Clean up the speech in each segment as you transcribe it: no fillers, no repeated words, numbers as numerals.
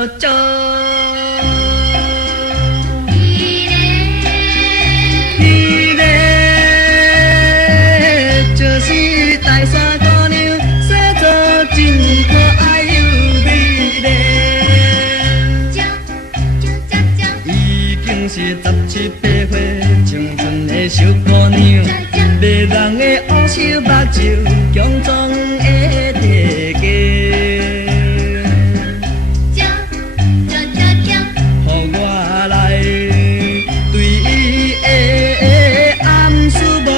招招。伊个就是大山姑娘，生做真可爱又美丽。已经是17、8岁青春的小姑娘，迷人的乌手目睭，强壮的体格。予我来对伊的暗示无，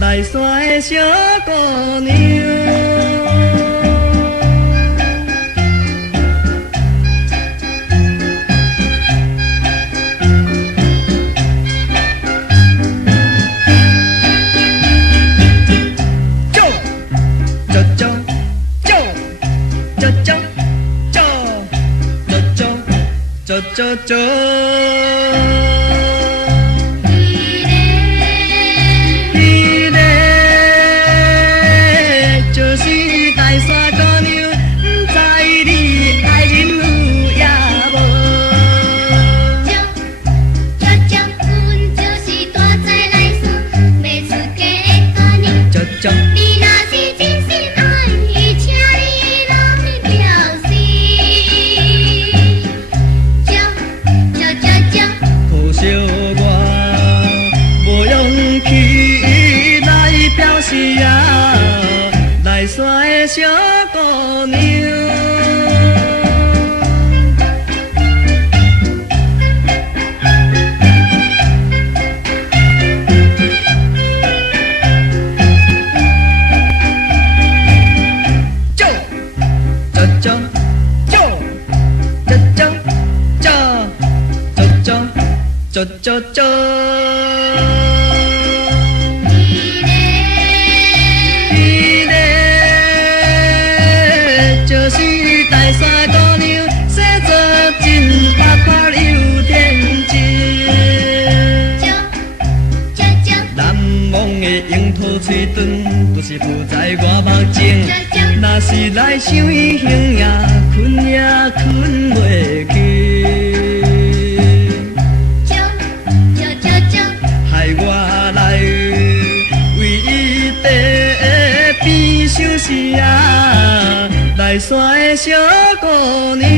来山的小姑娘。走走，伊个就是大山姑娘，不知你爱人有也无？阮就是大财来输，袂出家的姑娘。你若是真心爱伊，请你来表示。可惜我无勇气来表示啊，来山的小姑娘。走走走走走走走走走走。伊个就是大山姑娘，生做真活泼又天真。难忘的樱桃嘴唇，不是浮在我目前。若是来想伊形也困袂去。害我来为伊在边想事啊，来山的小姑娘。